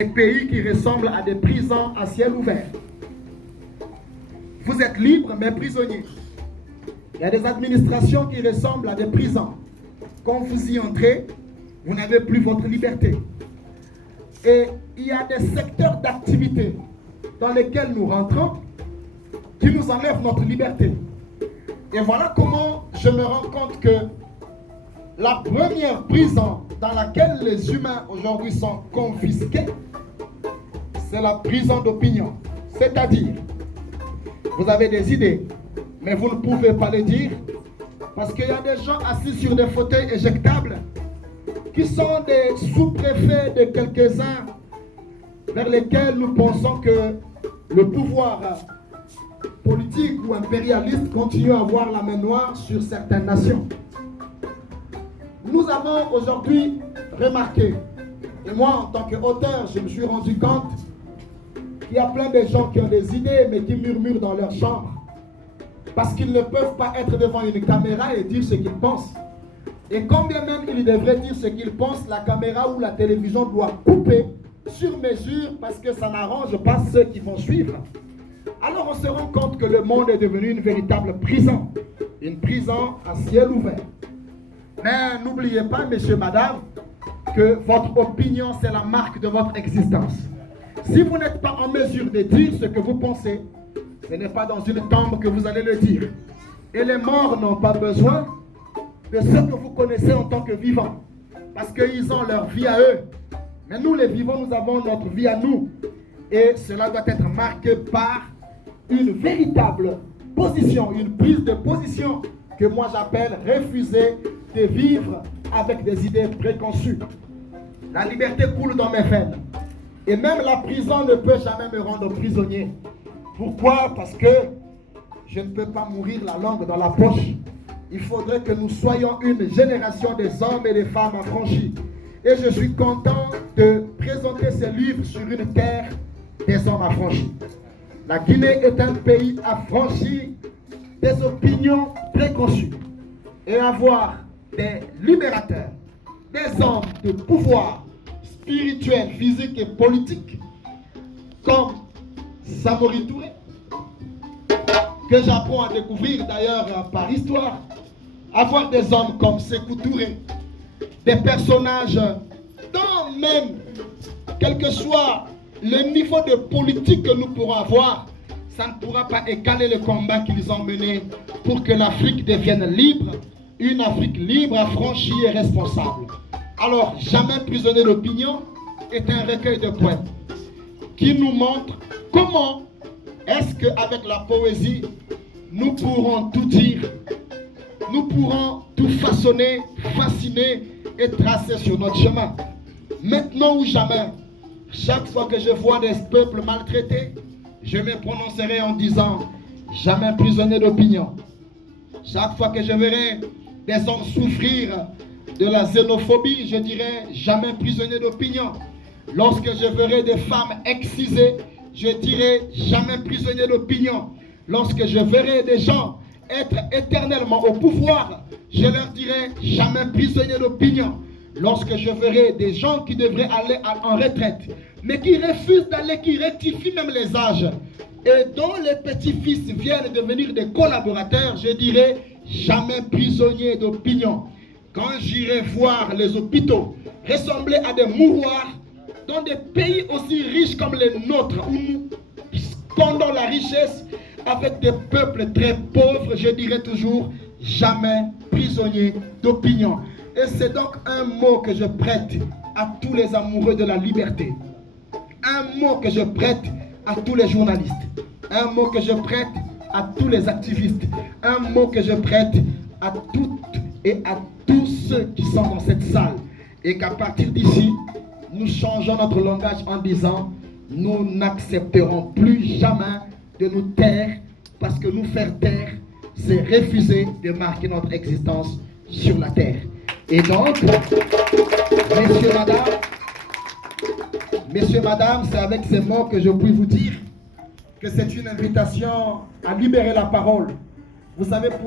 Des pays qui ressemblent à des prisons à ciel ouvert. Vous êtes libre mais prisonnier. Il y a des administrations qui ressemblent à des prisons. Quand vous y entrez, vous n'avez plus votre liberté. Et il y a des secteurs d'activité dans lesquels nous rentrons qui nous enlèvent notre liberté. Et voilà comment je me rends compte que la première prison dans laquelle les humains aujourd'hui sont confisqués, c'est la prison d'opinion. C'est-à-dire, vous avez des idées, mais vous ne pouvez pas les dire parce qu'il y a des gens assis sur des fauteuils éjectables qui sont des sous-préfets de quelques-uns vers lesquels nous pensons que le pouvoir politique ou impérialiste continue à avoir la main noire sur certaines nations. Nous avons aujourd'hui remarqué, et moi en tant qu'auteur, je me suis rendu compte qu'il y a plein de gens qui ont des idées mais qui murmurent dans leur chambre parce qu'ils ne peuvent pas être devant une caméra et dire ce qu'ils pensent. Et quand bien même ils devraient dire ce qu'ils pensent, la caméra ou la télévision doit couper sur mesure parce que ça n'arrange pas ceux qui vont suivre. Alors on se rend compte que le monde est devenu une véritable prison, une prison à ciel ouvert. Mais n'oubliez pas, messieurs, madame, que votre opinion, c'est la marque de votre existence. Si vous n'êtes pas en mesure de dire ce que vous pensez, ce n'est pas dans une tombe que vous allez le dire. Et les morts n'ont pas besoin de ce que vous connaissez en tant que vivants, parce qu'ils ont leur vie à eux. Mais nous, les vivants, nous avons notre vie à nous. Et cela doit être marqué par une véritable position, une prise de position que moi j'appelle refuser de vivre avec des idées préconçues. La liberté coule dans mes veines. Et même la prison ne peut jamais me rendre prisonnier. Pourquoi? Parce que je ne peux pas mourir la langue dans la poche. Il faudrait que nous soyons une génération des hommes et des femmes affranchis. Et je suis content de présenter ce livre sur une terre des hommes affranchis. La Guinée est un pays affranchi des opinions préconçues. Et avoir des libérateurs, des hommes de pouvoir spirituel, physique et politique, comme Samori Touré, que j'apprends à découvrir d'ailleurs par histoire, avoir des hommes comme Sékou Touré, des personnages dont même, quel que soit le niveau de politique que nous pourrons avoir, ça ne pourra pas égaler le combat qu'ils ont mené pour que l'Afrique devienne libre, une Afrique libre, affranchie et responsable. Alors, Jamais prisonnier d'opinion est un recueil de poèmes qui nous montre comment est-ce qu'avec la poésie, nous pourrons tout dire, nous pourrons tout façonner, fasciner et tracer sur notre chemin. Maintenant ou jamais, chaque fois que je vois des peuples maltraités, je me prononcerai en disant jamais prisonnier d'opinion. Chaque fois que je verrai des hommes souffrir de la xénophobie, je dirai jamais prisonnier d'opinion. Lorsque je verrai des femmes excisées, je dirai jamais prisonnier d'opinion. Lorsque je verrai des gens être éternellement au pouvoir, je leur dirai jamais prisonnier d'opinion. Lorsque je verrai des gens qui devraient aller en retraite, mais qui refusent d'aller, qui rectifient même les âges, et dont les petits-fils viennent devenir des collaborateurs, je dirai jamais prisonnier d'opinion. Quand j'irai voir les hôpitaux ressembler à des mouroirs dans des pays aussi riches comme les nôtres, où nous scandons la richesse avec des peuples très pauvres, je dirai toujours jamais prisonnier d'opinion. Et c'est donc un mot que je prête à tous les amoureux de la liberté. Un mot que je prête à tous les journalistes. Un mot que je prête à tous les activistes. Un mot que je prête à toutes et à tous ceux qui sont dans cette salle. Et qu'à partir d'ici, nous changeons notre langage en disant nous n'accepterons plus jamais de nous taire, parce que nous faire taire, c'est refuser de marquer notre existence sur la terre. Et donc, messieurs, madame, c'est avec ces mots que je puis vous dire que c'est une invitation à libérer la parole. Vous savez pourquoi?